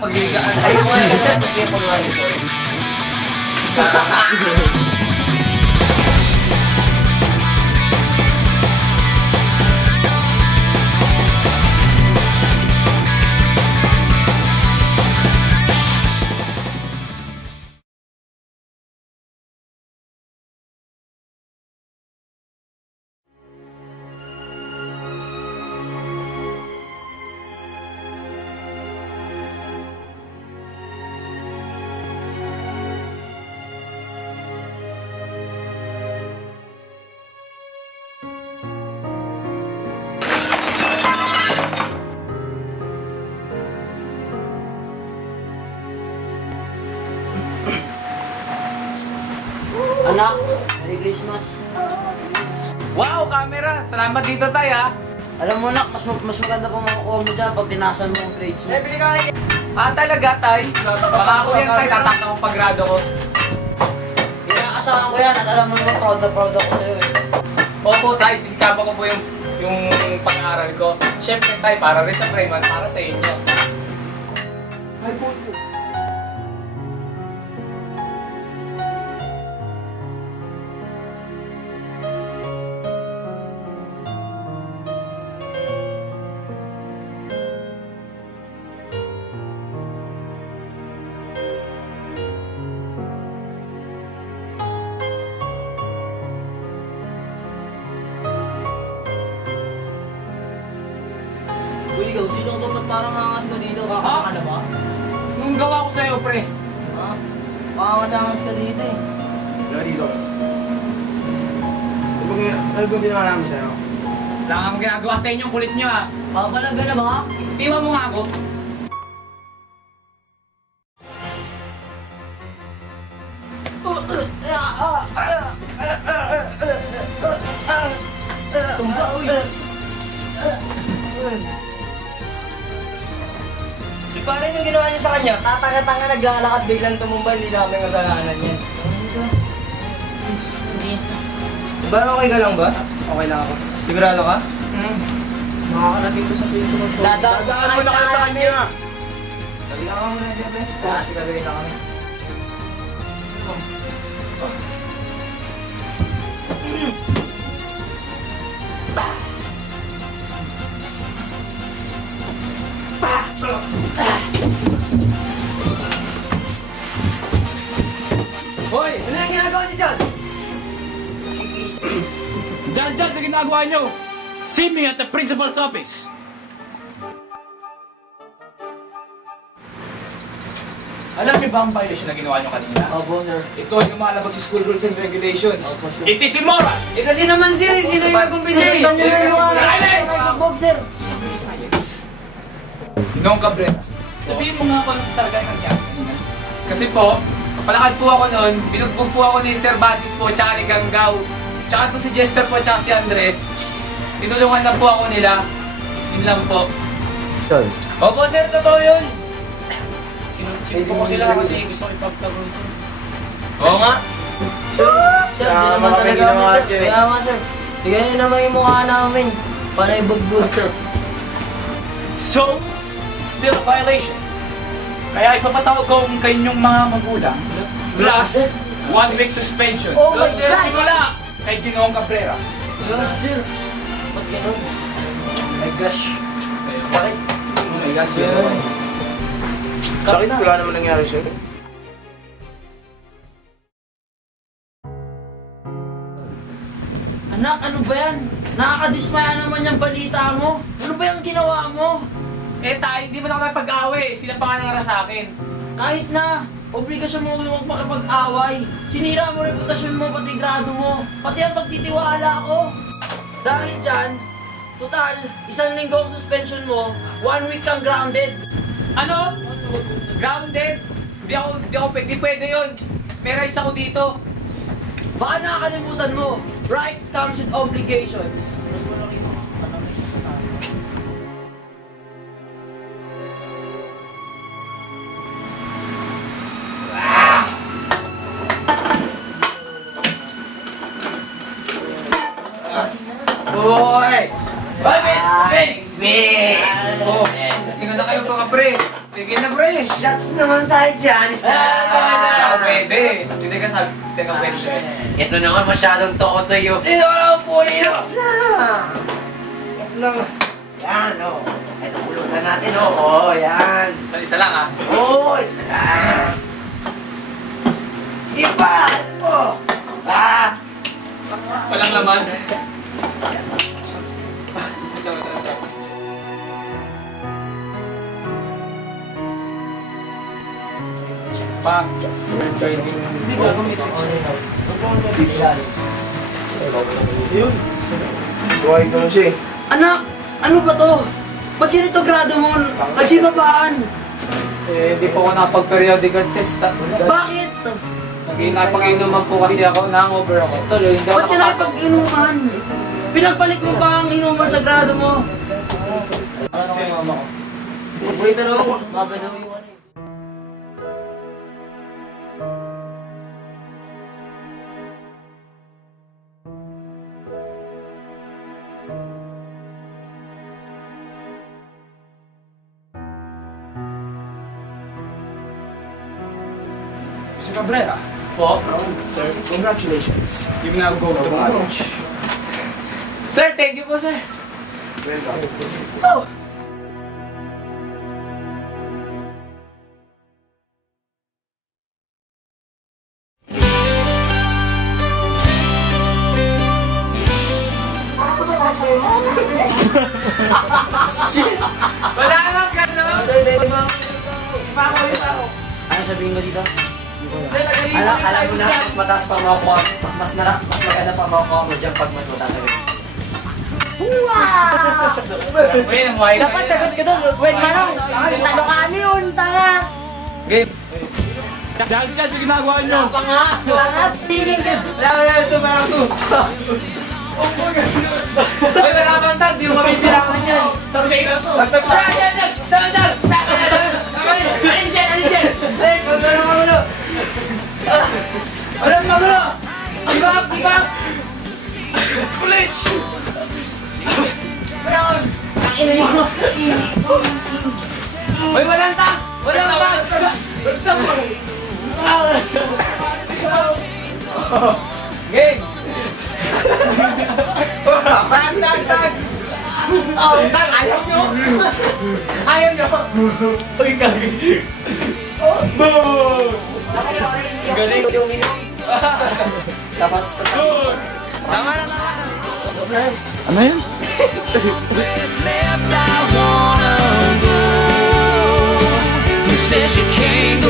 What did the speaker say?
Magigaan. Ayos mo yan. Kaya pag-wari, sorry. Anak, Merry Christmas. Wow, camera! Salamat dito tayo ha. Alam mo nak, mas maganda pa makukuha mo dyan pag tinasan mo yung grades mo. Talaga tay? Baka ako yan tay, tatak na pag-grado ko. Inaasahan ko yan at alam mo naman proud ako sa'yo eh. Opo tay, sisikapan ko po yung pang-aaral ko. Siyempre tay, para rin sa Preman, para sa inyo. Ay po. Uy, ikaw, sino ka ba? Ba't parang angas ka dito? Kakasa ka na ba? Nung gawa ko sa'yo, pre. Ha? Angas ka dito eh. Wala dito. Ano bang ginawa namin sa'yo? Wala nga akong ginagawa sa inyo, kulit nyo ha. Papalaga na ba? Iwan mo nga ako. Tumba, uy! Di pa rin yung ginawa niyo sa kanya? Tatanga-tanga naglalakad biglang tumumba, hindi namin kasalanan yan. Ba, okay ka lang ba? Okay lang ako. Sigurado ka? Makakarating ko sa principal. Dadaan mo na kayo sa kanya! Dali ka muna, Jefe. Sige na kami. Hoy! Ano yung ginagawa niyo dyan? Diyan sa ginagawa nyo! See me at the principal's office! Alam niyo ba ang violation na ginawa nyo kanina? Opo, sir. Ito ay lumalabag sa school rules and regulations. It is immoral! Eh kasi naman sir, sino yung nag-umpisa eh? Silence! Sir! Silence! Noong Cabrera, sabihin mo nga kung talaga yung nangyari kanina. Kasi po, palakad po ako noon, binugbog po ako ni Sir Batis po, tsaka ni Ganggaw. Tsaka to si Jester po, tsaka si Andres. Tinulungan na po ako nila. Yun lang po. Opo sir, totoo yun! Sinupo ko sila kasi gusto ko ipagtanggol. Oo nga. Sir, di naman kami talaga ginawa, kami, sir. Jay. Kaya nga, sir. Tignan niyo naman yung mukha namin. Panay bugbog, sir. So, still a violation. Kaya ipapatawag ko kung kanyong mga magulang plus 1 week suspension. Oh my Sir, God! simula kay Ginoong Cabrera. Sir, ba't ganun? Oh my gosh. Sakit. Oh my gosh. Sakit, wala naman nangyari sa'yo. Anak, ano ba yan? Nakakadismaya naman yung balita mo. Ano ba yung ginawa mo? Eh tayo, hindi mo na ako nakipag-away. Sila pa nga nangara sa akin. Kahit na, obligasyon mo huwag makipag-away. Sinira mo reputasyon mo, pati grado mo, pati ang pagtitiwala ko. Dahil dyan, total, 1 linggo ang suspension mo, 1 week kang grounded. Ano? Grounded? Hindi pwede yun. May rights ako dito. Baka nakakalimutan mo, right comes with obligations. Boy! Vince! Oh, sige na kayo mga pre. Sige na pre. pre! Shots naman tayo dyan. Pwede. Hindi ka sabi. Teka, pwede. Ito naman masyadong tokotoy yung... Hindi ko lang po yun. Shots lang. Lang. Yan, oh. Ito pulutan natin, oh. Oh, yan. Isa lang ah. Oh, isa lang. Sige pa! Ano po? Ah! Walang laman. Pag. Hindi ba ako message? Yun. Buhay ko na siya eh. Anak! Ano ba to? Ba't ganito grado mo? Nagsibabaan! Hindi po ako nakapag-periodical test. Bakit? Napag-inuman po kasi ako, na-hangover ako. Tuloy, hindi ako Ba't ka nakipag-inuman? Pinagpalit mo pa ang inuman sa grado mo. Wait, pero magalaw yung ano eh. Mr. Cabrera. Po? Sir, congratulations. You now go to college. Sir, thank you po, sir. Oh! Wala lang ka na. Ano sabihin mo dito? Alam mo na, mas mataas pa makukuha. Mas maganda pa makukuha mo dyan pag mas mataas agad. Uy, ang white. Dapat sagot ka doon. Wait, Manong. Tanong yun, tanga. Game. Dahil dyan sa ginagawa nyo. Pangat. Tingin ka. Ito pa ito. Uy, wala kang tag. Di mo mapipilangan yan. Tagay na to. Alis yan, alis yan. Walang magulo. Give up, give up. College! Ngayon. Uy, walang tag. Walang tag. Game. Tag. Oh, tag. Ayaw nyo. Ayaw nyo. Uy, kagay. Galing yung minum. Tapos sa Tama na, tama na. Ano yun? Left, I wanna go. You said you can't